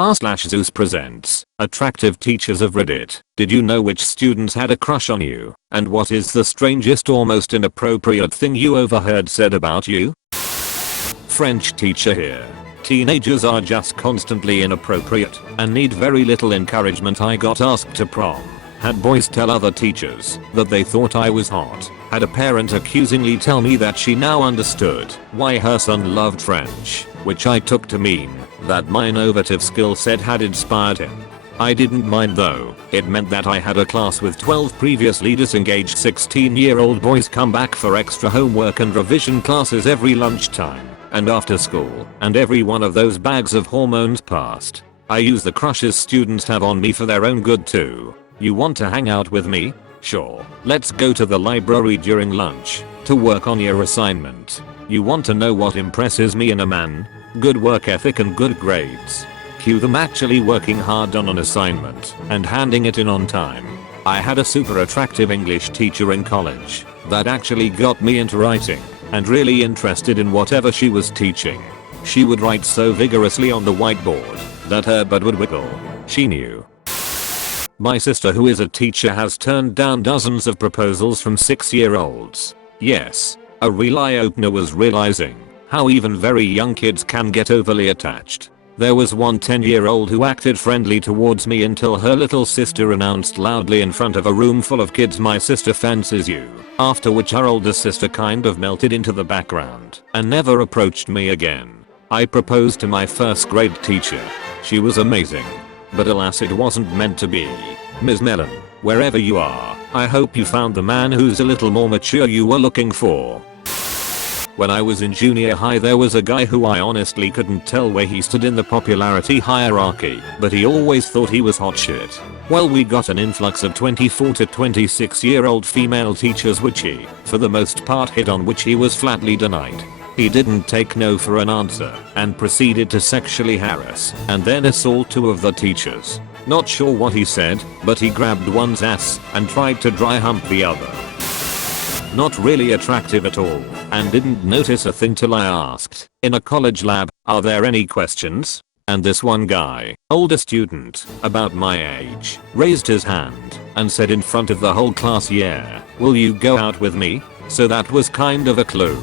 r/Zeus presents Attractive Teachers of Reddit. Did you know which students had a crush on you? And what is the strangest or most inappropriate thing you overheard said about you? French teacher here. Teenagers are just constantly inappropriate and need very little encouragement. I got asked to prom. Had boys tell other teachers that they thought I was hot. Had a parent accusingly tell me that she now understood why her son loved French, which I took to mean that my innovative skill set had inspired him. I didn't mind though. It meant that I had a class with 12 previously disengaged 16-year-old boys come back for extra homework and revision classes every lunchtime and after school, and every one of those bags of hormones passed. I use the crushes students have on me for their own good too. You want to hang out with me? Sure. Let's go to the library during lunch to work on your assignment. You want to know what impresses me in a man? Good work ethic and good grades. Cue them actually working hard on an assignment and handing it in on time. I had a super attractive English teacher in college that actually got me into writing and really interested in whatever she was teaching. She would write so vigorously on the whiteboard that her butt would wiggle. She knew. My sister, who is a teacher, has turned down dozens of proposals from 6-year-olds. Yes, a real eye-opener was realizing how even very young kids can get overly attached. There was one 10-year-old who acted friendly towards me until her little sister announced loudly in front of a room full of kids, "My sister fancies you," after which our older sister kind of melted into the background and never approached me again. I proposed to my first grade teacher. She was amazing. But alas, it wasn't meant to be. Ms. Mellon, wherever you are, I hope you found the man who's a little more mature you were looking for. When I was in junior high, there was a guy who I honestly couldn't tell where he stood in the popularity hierarchy, but he always thought he was hot shit. Well, we got an influx of 24 to 26-year-old female teachers which he, for the most part, hit on, which he was flatly denied. He didn't take no for an answer and proceeded to sexually harass and then assault 2 of the teachers. Not sure what he said, but he grabbed one's ass and tried to dry hump the other. Not really attractive at all, and didn't notice a thing till I asked in a college lab, "Are there any questions?" And this one guy, older student, about my age, raised his hand and said in front of the whole class, "Yeah, will you go out with me?" So that was kind of a clue.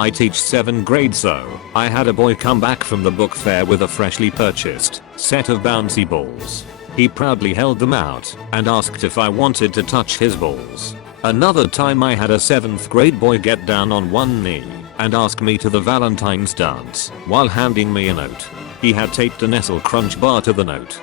I teach 7th grade, so I had a boy come back from the book fair with a freshly purchased set of bouncy balls. He proudly held them out and asked if I wanted to touch his balls. Another time I had a 7th grade boy get down on one knee and ask me to the Valentine's dance while handing me a note. He had taped a Nestle Crunch bar to the note.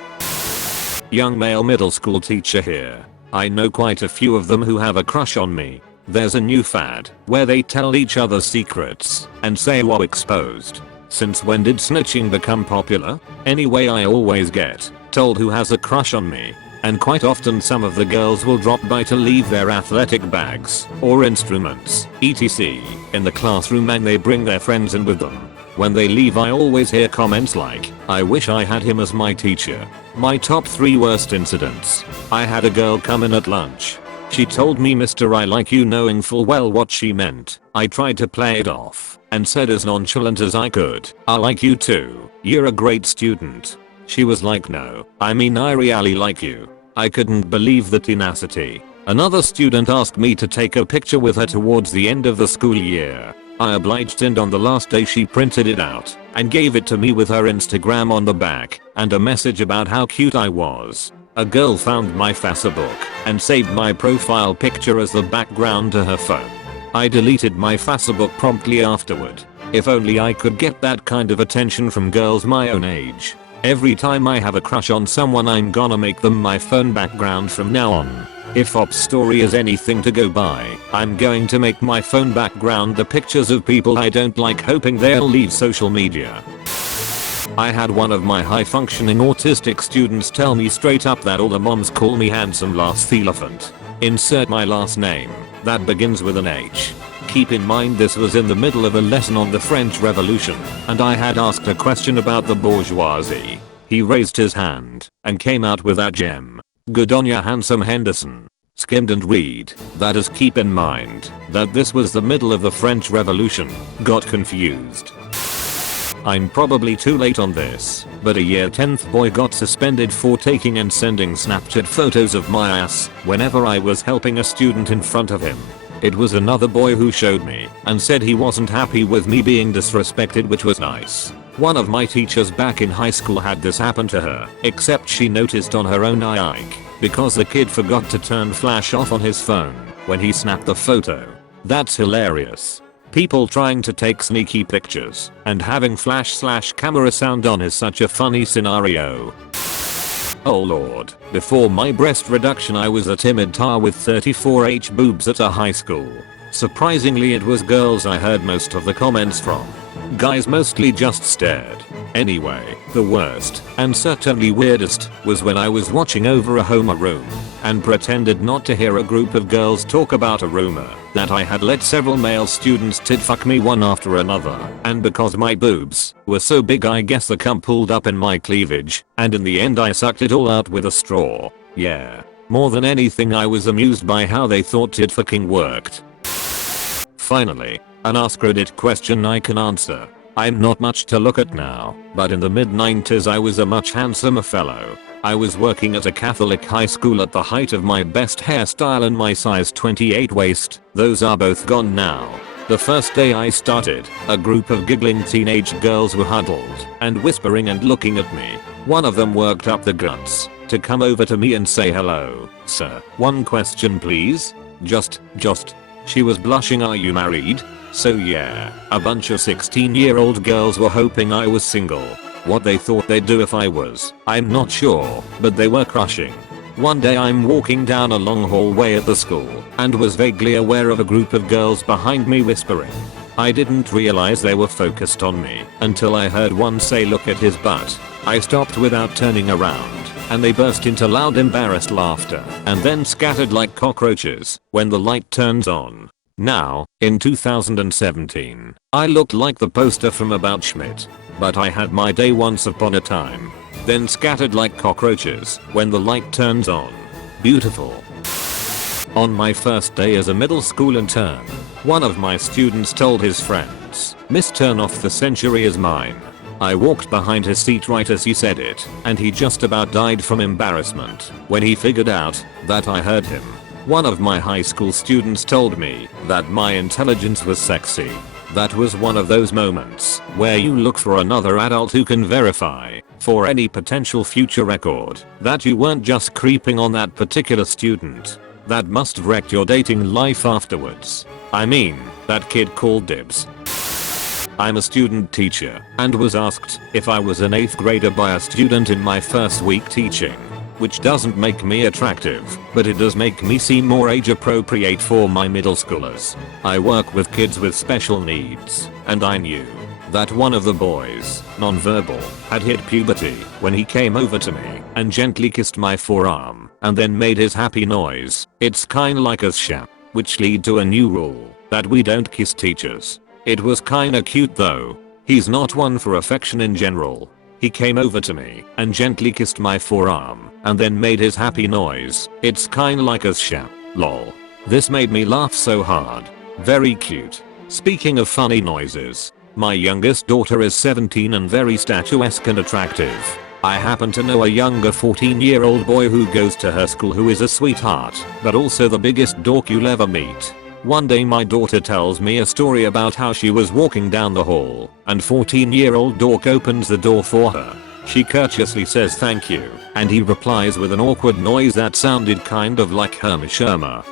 Young male middle school teacher here. I know quite a few of them who have a crush on me. There's a new fad where they tell each other secrets and say, "Whoa, exposed." Since when did snitching become popular? Anyway, I always get told who has a crush on me, and quite often some of the girls will drop by to leave their athletic bags or instruments, etc. in the classroom, and they bring their friends in with them. When they leave, I always hear comments like, "I wish I had him as my teacher." My top 3 worst incidents. I had a girl come in at lunch. She told me, "Mr. I like you," knowing full well what she meant. I tried to play it off and said as nonchalant as I could, "I like you too. You're a great student." She was like, "No, I mean I really like you." I couldn't believe the tenacity. Another student asked me to take a picture with her towards the end of the school year. I obliged, and on the last day she printed it out and gave it to me with her Instagram on the back and a message about how cute I was. A girl found my Facebook and saved my profile picture as the background to her phone. I deleted my Facebook promptly afterward. If only I could get that kind of attention from girls my own age. Every time I have a crush on someone, I'm gonna make them my phone background from now on. If Op's story is anything to go by, I'm going to make my phone background the pictures of people I don't like, hoping they'll leave social media. I had one of my high-functioning autistic students tell me straight up that all the moms call me handsome last elephant. Insert my last name that begins with an H. Keep in mind this was in the middle of a lesson on the French Revolution, and I had asked a question about the bourgeoisie. He raised his hand and came out with that gem. "Good on ya, handsome Henderson." Skimmed and read. That is, keep in mind that this was the middle of the French Revolution. Got confused. I'm probably too late on this, but a year 10th boy got suspended for taking and sending Snapchat photos of my ass whenever I was helping a student in front of him. It was another boy who showed me and said he wasn't happy with me being disrespected, which was nice. One of my teachers back in high school had this happen to her, except she noticed on her own Ike, because the kid forgot to turn flash off on his phone when he snapped the photo. That's hilarious. People trying to take sneaky pictures and having flash/camera sound on is such a funny scenario. Oh lord, before my breast reduction I was a timid tar with 34H boobs at a high school. Surprisingly it was girls I heard most of the comments from. Guys mostly just stared. Anyway, the worst, and certainly weirdest, was when I was watching over a homeroom and pretended not to hear a group of girls talk about a rumor that I had let several male students tit fuck me one after another, and because my boobs were so big I guess the cum pulled up in my cleavage, and in the end I sucked it all out with a straw. Yeah. More than anything I was amused by how they thought tit fucking worked. Finally, an AskReddit question I can answer. I'm not much to look at now, but in the mid-90s I was a much handsomer fellow. I was working at a Catholic high school at the height of my best hairstyle and my size 28 waist. Those are both gone now. The first day I started, a group of giggling teenage girls were huddled and whispering and looking at me. One of them worked up the guts to come over to me and say, "Hello, sir. One question please." Just. She was blushing. "Are you married?" So yeah, a bunch of 16-year-old girls were hoping I was single. What they thought they'd do if I was, I'm not sure, but they were crushing. One day I'm walking down a long hallway at the school and was vaguely aware of a group of girls behind me whispering. I didn't realize they were focused on me until I heard one say, "Look at his butt." I stopped without turning around, and they burst into loud embarrassed laughter and then scattered like cockroaches when the light turns on. Now, in 2017, I looked like the poster from About Schmidt, but I had my day once upon a time. Then scattered like cockroaches when the light turns on. Beautiful. On my first day as a middle school intern, one of my students told his friends, "Miss Turn Off the Century is mine." I walked behind his seat right as he said it, and he just about died from embarrassment when he figured out that I heard him. One of my high school students told me that my intelligence was sexy. That was one of those moments where you look for another adult who can verify, for any potential future record, that you weren't just creeping on that particular student. That must have wrecked your dating life afterwards. I mean, that kid called dibs. I'm a student teacher and was asked if I was an 8th grader by a student in my first week teaching. Which doesn't make me attractive, but it does make me seem more age appropriate for my middle schoolers. I work with kids with special needs, and I knew that one of the boys, nonverbal, had hit puberty when he came over to me and gently kissed my forearm and then made his happy noise. It's kinda like a shap, which lead to a new rule that we don't kiss teachers. It was kinda cute though. He's not one for affection in general. He came over to me and gently kissed my forearm and then made his happy noise. It's kinda like a shap, lol. This made me laugh so hard. Very cute. Speaking of funny noises, my youngest daughter is 17 and very statuesque and attractive. I happen to know a younger 14-year-old boy who goes to her school who is a sweetheart, but also the biggest dork you'll ever meet. One day my daughter tells me a story about how she was walking down the hall and 14-year-old dork opens the door for her. She courteously says thank you, and he replies with an awkward noise that sounded kind of like Herma Sherma.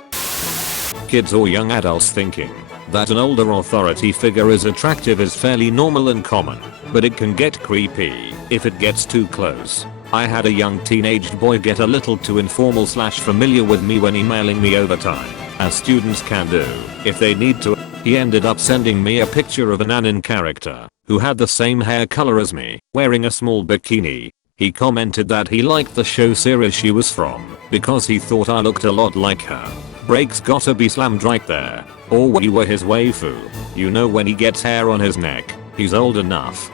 Kids or young adults thinking that an older authority figure is attractive is fairly normal and common, but it can get creepy if it gets too close. I had a young teenaged boy get a little too informal/familiar with me when emailing me overtime, as students can do if they need to. He ended up sending me a picture of an anime character who had the same hair color as me, wearing a small bikini. He commented that he liked the show series she was from because he thought I looked a lot like her. Brakes gotta be slammed right there. Or we were his waifu. You know, when he gets hair on his neck, he's old enough.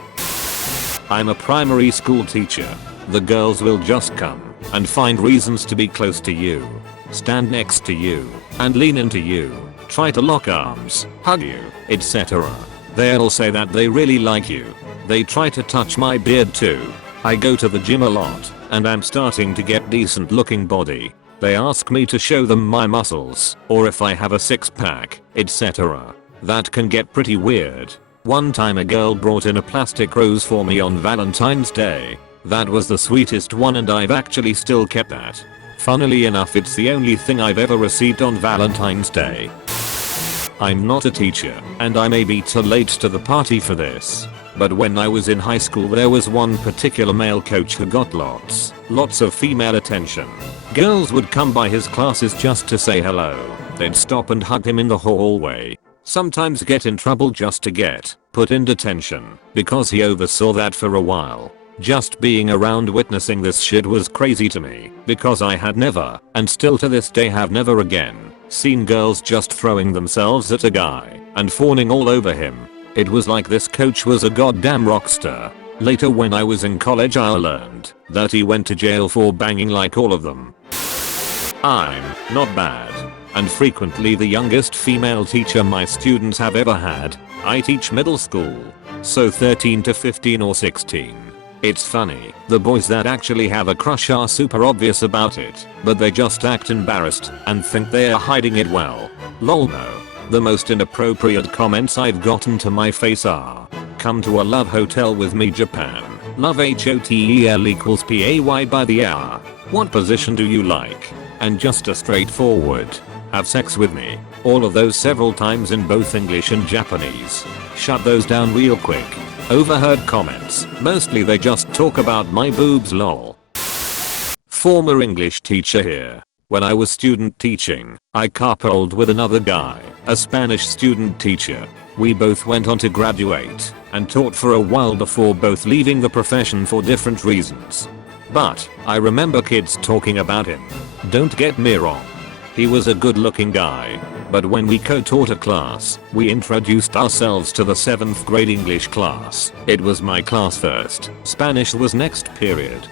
I'm a primary school teacher. The girls will just come and find reasons to be close to you, stand next to you, and lean into you, try to lock arms, hug you, etc. They'll say that they really like you. They try to touch my beard too. I go to the gym a lot, and I'm starting to get decent looking body. They ask me to show them my muscles, or if I have a six pack, etc. That can get pretty weird. One time a girl brought in a plastic rose for me on Valentine's Day. That was the sweetest one and I've actually still kept that. Funnily enough, it's the only thing I've ever received on Valentine's Day. I'm not a teacher, and I may be too late to the party for this. But when I was in high school there was one particular male coach who got lots of female attention. Girls would come by his classes just to say hello. They'd stop and hug him in the hallway. Sometimes get in trouble just to get put in detention, because he oversaw that for a while. Just being around witnessing this shit was crazy to me, because I had never, and still to this day have never again, seen girls just throwing themselves at a guy and fawning all over him. It was like this coach was a goddamn rockstar. Later when I was in college I learned that he went to jail for banging like all of them. I'm not bad, and frequently the youngest female teacher my students have ever had. I teach middle school, so 13 to 15 or 16. It's funny, the boys that actually have a crush are super obvious about it, but they just act embarrassed and think they are hiding it well. Lol no. The most inappropriate comments I've gotten to my face are, "Come to a love hotel with me Japan. Love HOTEL equals PAY by the hour. What position do you like?" And just a straightforward, "Have sex with me." All of those several times in both English and Japanese. Shut those down real quick. Overheard comments, mostly they just talk about my boobs lol. Former English teacher here. When I was student teaching, I carpooled with another guy, a Spanish student teacher. We both went on to graduate and taught for a while before both leaving the profession for different reasons. But I remember kids talking about him. Don't get me wrong. He was a good looking guy. But when we co-taught a class, we introduced ourselves to the 7th grade English class. It was my class first. Spanish was next period.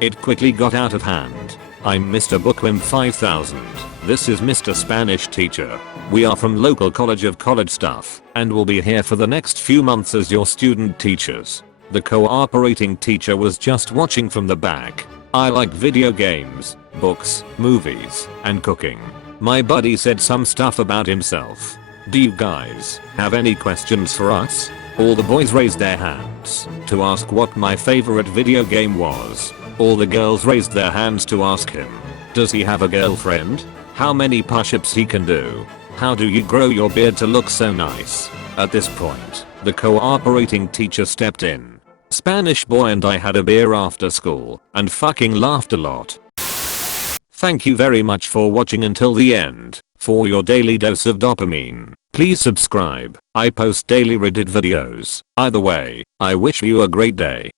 It quickly got out of hand. "I'm Mr. Bookworm 5000. This is Mr. Spanish teacher. We are from local college of college stuff and will be here for the next few months as your student teachers." The cooperating teacher was just watching from the back. "I like video games, books, movies, and cooking." My buddy said some stuff about himself. "Do you guys have any questions for us?" All the boys raised their hands to ask what my favorite video game was. All the girls raised their hands to ask him, does he have a girlfriend? How many push-ups he can do? How do you grow your beard to look so nice? At this point, the cooperating teacher stepped in. Spanish boy and I had a beer after school and fucking laughed a lot. Thank you very much for watching until the end. For your daily dose of dopamine, please subscribe. I post daily Reddit videos. Either way, I wish you a great day.